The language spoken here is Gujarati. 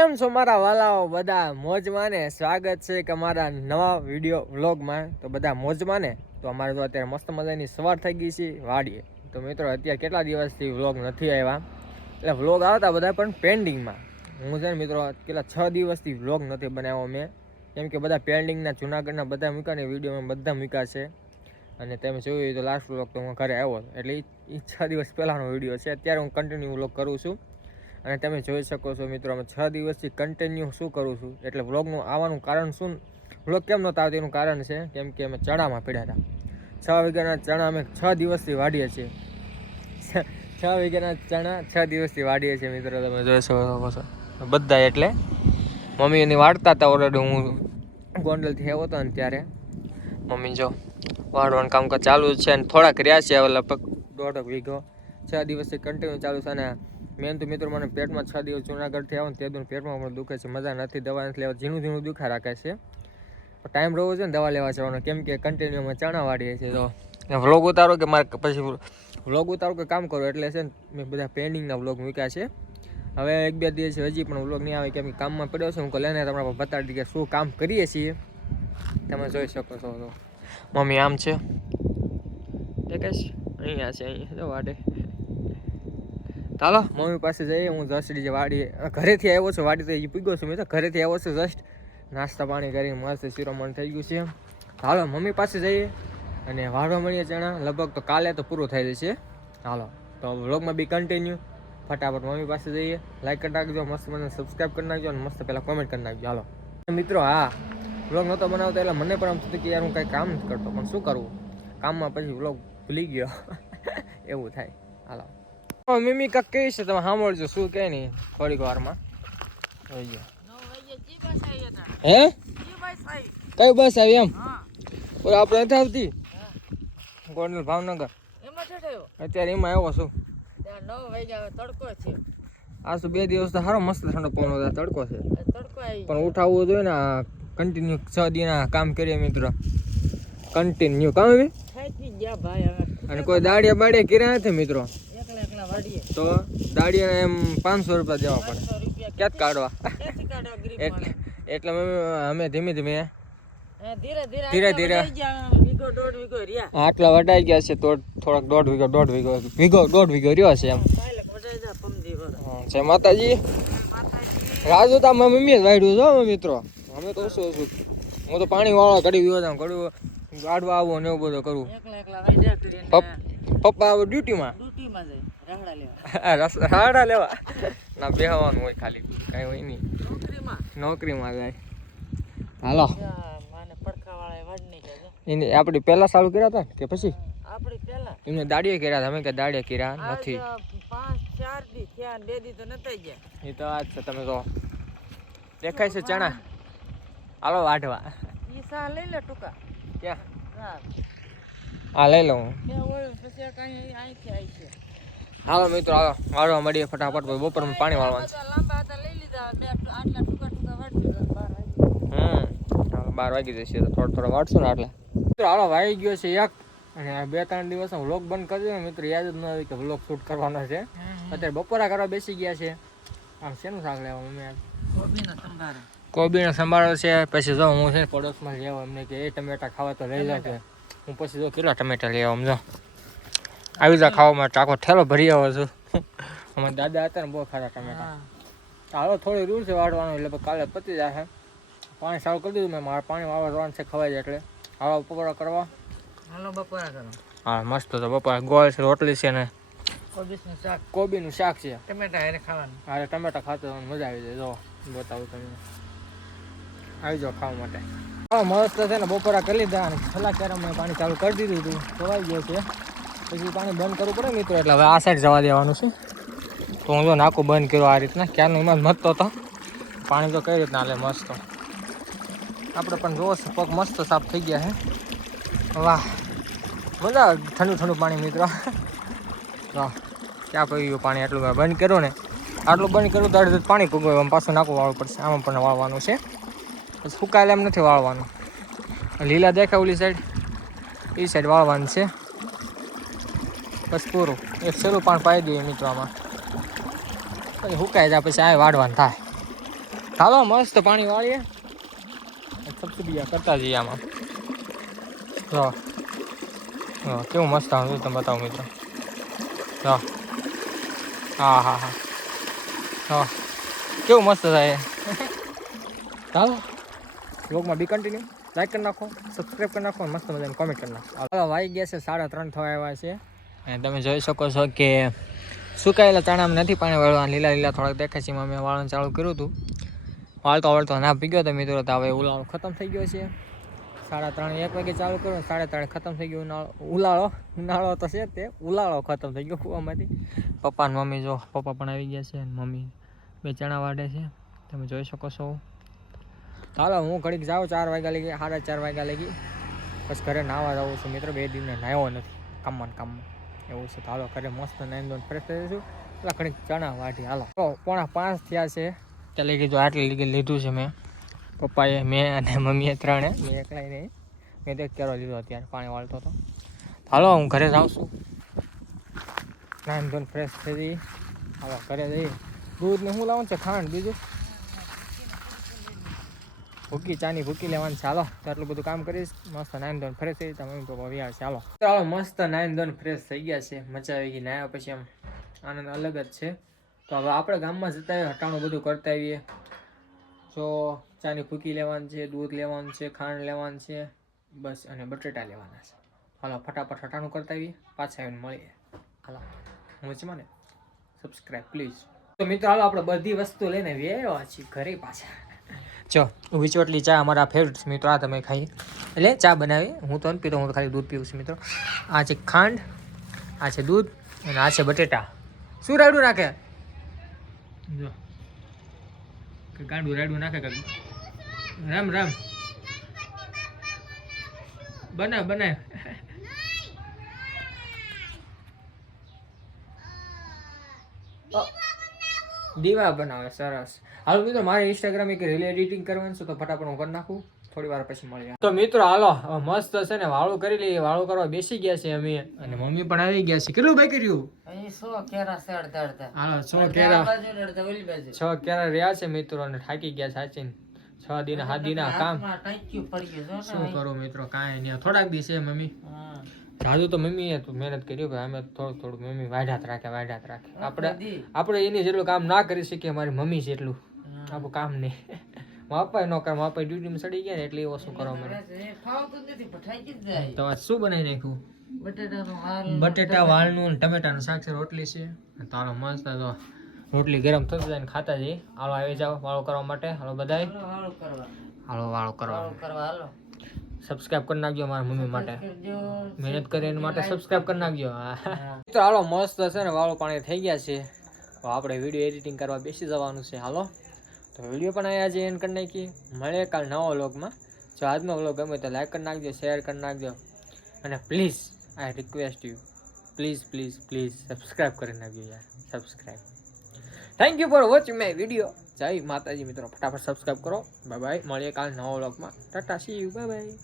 કેમ છો મારા વાલાઓ? બધા મોજમાં ને? સ્વાગત છે કે અમારા નવા વિડીયો વ્લોગમાં. તો બધા મોજમાં ને? તો અમારે તો અત્યારે મસ્ત મજાની સવાર થઈ ગઈ છે વાડીએ. તો મિત્રો અત્યારે કેટલા દિવસથી વ્લોગ નથી આવ્યા, એટલે વ્લોગ આવતા બધા પણ પેન્ડિંગમાં. હું છે ને મિત્રો કેટલા 6 દિવસથી વ્લોગ નથી બનાવ્યો મેં, કેમ કે બધા પેન્ડિંગના જૂનાગઢના બધા મૂક્યા ને વિડીયો મેં બધા મૂક્યા છે. અને તમે જોયું તો લાસ્ટ વ્લોગ તો હું ઘરે આવ્યો, એટલે એ 6 દિવસ પહેલાંનો વિડીયો છે. અત્યારે હું કન્ટિન્યુ વ્લોગ કરું છું અને તમે જોઈ શકો છો મિત્રો અમે 6 દિવસથી કન્ટિન્યુ શું કરું છું. એટલે વ્લોગનું આવવાનું કારણ શું, વ્લોગ કેમ નહોતા આવતા એનું કારણ છે કેમ કે અમે ચણામાં પડ્યા હતા. 6 વીઘાના ચણા અમે 6 દિવસથી વાડીએ છીએ. 6 વીઘાના ચણા 6 દિવસથી વાડીએ છીએ મિત્રો, તમે જોઈ શકો છો બધા. એટલે મમ્મી એની વાળતા હતા. ઓલરેડી હું ગોંડલથી આવ્યો હતો ને ત્યારે મમ્મી જો વાળવાનું કામકાજ ચાલુ છે અને થોડાક રહ્યા છે હવે લગભગ 1.5 વીઘો. 6 દિવસથી કન્ટિન્યુ ચાલુ છે. અને મેન તો મિત્રો મને પેટમાં 6 દિવસ જૂનાગઢથી આવો ને તે દૂર પેટમાં પણ દુખે છે, મજા નથી, દવા નથી લેવા, ઝીણું દુખા રાખે છે. ટાઈમ રહો છે ને દવા લેવા જવાનો, કેમ કે કન્ટિન્યુ અમે ચણા વાળીએ છીએ. તો વ્લોગ ઉતારો કે મારે પછી વ્લોગ ઉતારો કે કામ કરો, એટલે છે ને મેં બધા પેન્ડિંગના વ્લોગ મૂક્યા છે. હવે 1-2 દિવસ હજી પણ વ્લોગ નહીં આવે, કેમ કે કામમાં પડ્યો છે. હું લઈને તમને બતાડી કે શું કામ કરીએ છીએ, તમે જોઈ શકો છો. તો મમ્મી આમ છે, દેખાશ અહીંયા છે, અહીંયા જો વાડે. ચાલો મમ્મી પાસે જઈએ. હું જસ્ટ જે વાડી ઘરેથી આવ્યો છું, વાડી તો એ પૂગ્યો છું. મેં તો ઘરેથી આવ્યો છું, જસ્ટ નાસ્તા પાણી કરીને મસ્ત શિરોમણ થઈ ગયું છે. હાલો મમ્મી પાસે જઈએ અને વાળવા મળીએ ચણા. લગભગ તો કાલે તો પૂરું થઈ જશે. હાલો તો વ્લોગમાં બી કન્ટિન્યુ. ફટાફટ મમ્મી પાસે જઈએ. લાઈક કરી નાખજો, મસ્ત મને સબસ્ક્રાઈબ કરી નાખજો અને મસ્ત પહેલાં કોમેન્ટ કરી નાખજો. હાલો મિત્રો, હા વ્લોગ નહોતો બનાવતો એટલે મને પણ આમ થતું કે યાર હું કાંઈ કામ નથી કરતો, પણ શું કરવું, કામમાં પછી વ્લોગ ભૂલી ગયો એવું થાય. હાલો મમ્મી કાંક કહી છે, તમે સાંભળજો શું કહે નહીં થોડીક વારમાં. હે કઈ બસ આવી એમ? આપણે નથી આવતી ગોંડલ ભાવનગર, અત્યારે એમાં આવ્યો છું. આ શું 2 દિવસ તો સારો મસ્ત ઠંડો પવન હતો, તડકો છે પણ ઉઠાવવું જોઈએ ને. કન્ટિન્યુ 6 દિના કામ કરીએ મિત્રો, કન્ટિન્યુ કામ એવી. અને કોઈ દાડિયા બાડિયા કર્યા નથી મિત્રો, તો દાડિયા એમ 500 રૂપિયા દેવા પડે, ક્યાં કાઢવા. એટલે અમે ધીમે ધીમે ધીરે આટલા વટાઈ ગયા છે. તો થોડાક 1.5 વીઘો રહ્યો છે એમ. જય માતાજી. રાજુ તો મમ્મી જ વાળ્યું છો મિત્રો, અમે તો ઓછું. હું તો પાણી વાળવા ઘડી ગયો, ઘડું ગાડવા આવું ને એવું બધું કરું. પપ્પા આવો ડ્યુટીમાં રાડા લેવા ના બેહવાનું હોય, ખાલી કઈ હોય નહીં, નોકરીમાં જાય. હાલો એને આપડી પહેલા ચાલુ કર્યા હતા કે પછી એમને દાડિયા કર્યા હતા? અમે કે દાડિયા કર્યા નથી. એ તો આજ છે, તમે જો દેખાય છે ચણા. હાલો વાઢવા. ક્યાં? હા લઈ લઉં. હાલો મિત્રો હાલો વાળવા મળીએ ફટાફટ. બપોરમાં પાણી વાળવાનું છે. 12 વાગી જશે તો થોડા વાળશું ને એટલે. મિત્રો હાલો વાગી ગયો છે 1 અને 2-3 દિવસ વ્લોગ બંધ કરી દઉં મિત્રો, યાદ જ ન આવી કે વ્લોગ શૂટ કરવાનો છે. અત્યારે બપોરા કરવા બેસી ગયા છે. આમ શેનું શાક લેવા મમ્મી? કોબીનો સંભાળો છે. પછી જો હું છે પડોશમાં લેવા એમને કે એ ટમેટા ખાવા તો લઈ જાય છે. હું પછી જો કેટલા ટમેટા લઈ આવું, સમજો આવી જા ખાવા માટે આખો ઠેલો ભરી આવો છું. અમારા દાદા હતા ને બહુ ખાતા ટમેટા. હાલો થોડી દૂર છે વાળવાનું, એટલે કાલે પતી જાય. પાણી સારું કરી દીધું મેં, મારે પાણી વાળવા જવાનું છે ખવાય જાય એટલે. હાલો બપોરા કરવા. હાલો બપોરા કરો. હા મસ્ત તો બપોરા ગોળ છે, રોટલી છે ને કોબીનું શાક છે. ટમેટા એને ખાવાનું. હા ટમેટા ખાતો મજા આવી જાય. જો બતાવું તમને, આવી જાઓ ખાવા માટે. હા મસ્ત છે ને બપોરા કરી લીધા અને છેલ્લા ક્યારે મેં પાણી ચાલુ કરી દીધું હતું, ખવાઈ ગયો છે. પછી પાણી બંધ કરવું પડે મિત્રો, એટલે હવે આ સાઈડ જવા દેવાનું છે. તો હું જો નાકું બંધ કર્યું આ રીતના, ક્યારનો એમાં જ મતતો હતો. પાણી તો કઈ રીતના હાલે મસ્ત. આપણે પણ જોવો છે પગ મસ્ત સાફ થઈ ગયા છે. વાહ મજા આવે ઠંડુ પાણી મિત્રો. વાહ ક્યાં પડી ગયું પાણી, આટલું બંધ કર્યું ને, આટલું બંધ કર્યું તો પાણી પગવું, પાછું નાકું વાળવું પડશે. આમાં પણ વાળવાનું છે, પછી સુકાયેલા એમ નથી વાળવાનું. લીલા દેખાય ઓલી સાઈડ, એ સાઈડ વાળવાનું છે. બસ પૂરું. એક સેલું પાણી પાઈ દઈએ મિત્રો આમાં, પછી સુકાઈ જાય પછી આ વાળવાનું થાય. ચાલો મસ્ત પાણી વાળીએ, સબસિડી કરતા જઈએ આમાં. જો કેવું મસ્ત આવે તમે બતાવો મિત્રો. જો હા હા હા હા કેવું મસ્ત થાય. ચાલો વ્લોગમાં બી કન્ટિન્યુ, લાઈક કરી નાખો, સબસ્ક્રાઈબ કરી નાખો, મસ્ત મજાની કોમેન્ટ કરી નાખો. હવે વાગી ગયા છે 3:30 થવા આવ્યા છે અને તમે જોઈ શકો છો કે સુકાયેલા ચણામાં નથી પાણી વાળવા, લીલા લીલા થોડાક દેખાય છે. મેં વાળવાનું ચાલુ કર્યું હતું, વાળતો ના પી ગયો તો મિત્રો. તો હવે ઉલાળો ખતમ થઈ ગયો છે. 3:30 1 વાગે ચાલુ કર્યો, 3:30 ખતમ થઈ ગયો ઉનાળો તો છે તે ઉલાળો ખતમ થઈ ગયો કૂવામાંથી. પપ્પા ને મમ્મી જો, પપ્પા પણ આવી ગયા છે અને મમ્મી બે ચણા વાઢે છે, તમે જોઈ શકો છો. ચાલો હું ઘડીક જાઉં, 4 વાગ્યા લગી, 4:30 વાગ્યા લગી, બસ ઘરે નાહવા જવું છું મિત્રો. 2 દિન નાહ્યો નથી, કામમાં એવું છે. હાલો ઘરે મસ્ત નાઈને ધોઈને ફ્રેશ થઈ જઈશું, એટલે ઘડીક ચણા વાઢી. હાલો 4:45 થયા છે, ત્યાં લઈ ગઈ આટલી લગી લીધું છે મેં, પપ્પાએ, મેં અને મમ્મીએ ત્રણે. મેં એકલાય નહીં, મેં તો કેરો લીધો અત્યારે પાણી વાળતો હતો. હાલો હું ઘરે જાઉં છું, નાઈને ધોઈને ફ્રેશ થઈ જઈ. હાલો ઘરે જઈ, દૂધ ને શું લાવવાનું છે, ખાંડ, બીજું ભૂકી, ચાની ભૂકી લેવાની છે. હાલો તો આટલું બધું કામ કરીશ, મસ્ત નાઈને ધોઈને ફ્રેશ થઈ તમે મમ્મી પપ્પા વ્યા છે. હાલો મસ્ત નાઈને ધોઈને ફ્રેશ થઈ ગયા છે, મજા આવી ગઈ. નાયા પછી આમ આનંદ અલગ જ છે. તો હવે આપણે ગામમાં જતા આવીએ, હટાણું બધું કરતા આવીએ. જો ચાની ભૂકી લેવાની છે, દૂધ લેવાનું છે, ખાંડ લેવાનું છે, બસ, અને બટેટા લેવાના છે. હાલો ફટાફટ હટાણું કરતા આવીએ, પાછા આવીને મળીએ. હાલો મોજમાં ને, સબસ્ક્રાઈબ પ્લીઝ. તો મિત્રો હાલો આપણે બધી વસ્તુ લઈને આવ્યા છીએ ઘરે પાછા. જો વિચોટલી ચા અમારા ફેવરેટ મિત્રો, આ તમે ખાઈ એટલે ચા બનાવી. હું તો નથી પીતો, હું તો ખાલી દૂધ પીવું છું મિત્રો. આ છે ખાંડ, આ છે દૂધ અને આ છે બટેટા. શું રાયડું નાખે, જો ગાંડું રાયડું નાખે કે રામ રામ બનાવ દીવા બનાવે, સરસ. હાલો મિત્રો મારે ઇન્સ્ટાગ્રામ એક રીલ એડિટિંગ કરવાનું છે, તો ફટાફટ હું કરી નાખું, થોડી વાર પછી મળીએ. તો મિત્રો હાલો મસ્ત છે ને વાળું કરી લઈએ. વાળું કરવા બેસી ગયા છે અમે, અને મમ્મી પણ આવી ગયા છે. કેટલું ભાઈ કર્યું? હાલો 6 કેરા રહ્યા છે મિત્રો, અને થાકી ગયા સાચીને. 6 દિન 7 દિન કામ શું કરું મિત્રો, કાંઈ નહીં. થોડાક દિવસ છે મમ્મી, રાજુ તો મમ્મીએ મહેનત કરી ભાઈ, અમે થોડું મમ્મી વાઢાત રાખે. આપણે એની જેટલું કામ ના કરી શકીએ, મારી મમ્મી જેટલું આપણું કામ નહીં. માપા ન કરે, માપા ડ્યુટીમાં ચડી ગયા ને એટલે ઓછું કરવા મળે. તો શું બનાવી નાખ્યું? બટેટા વાળનું, ટમેટાનું શાક છે, રોટલી છે. તો હાલો મસ્ત રોટલી ગરમ થતી જાય ને ખાતા જઈએ. હાલો આવી જાઓ વાળો કરવા માટે. હાલો બધાય હાલો વાળો કરવા. સબસ્ક્રાઇબ કરી નાખજો મારા મમ્મી માટે, મહેનત કરે એના માટે સબસ્ક્રાઇબ કરી નાખજો. તો હાલો મસ્ત છે ને વાળું પાણી થઈ ગયા છે. તો આપણે વિડીયો એડિટિંગ કરવા બેસી જવાનું છે. હાલો તો વિડીયો પણ આજે એન્ડ કરી નાખીએ. મળે કાલ નવા વ્લોગમાં. જો આજનો વ્લોગ ગમે તો લાઈક કરી નાખજો, શેર કરી નાખજો, અને please I request you, please subscribe કરી નાખજો યાર, subscribe. Thank you for watching my video. જય માતાજી મિત્રો, ફટાફટ સબસ્ક્રાઇબ કરો. બાય બાય, મળીએ કાલ નવા વ્લોગમાં. Tata, C you, bye bye.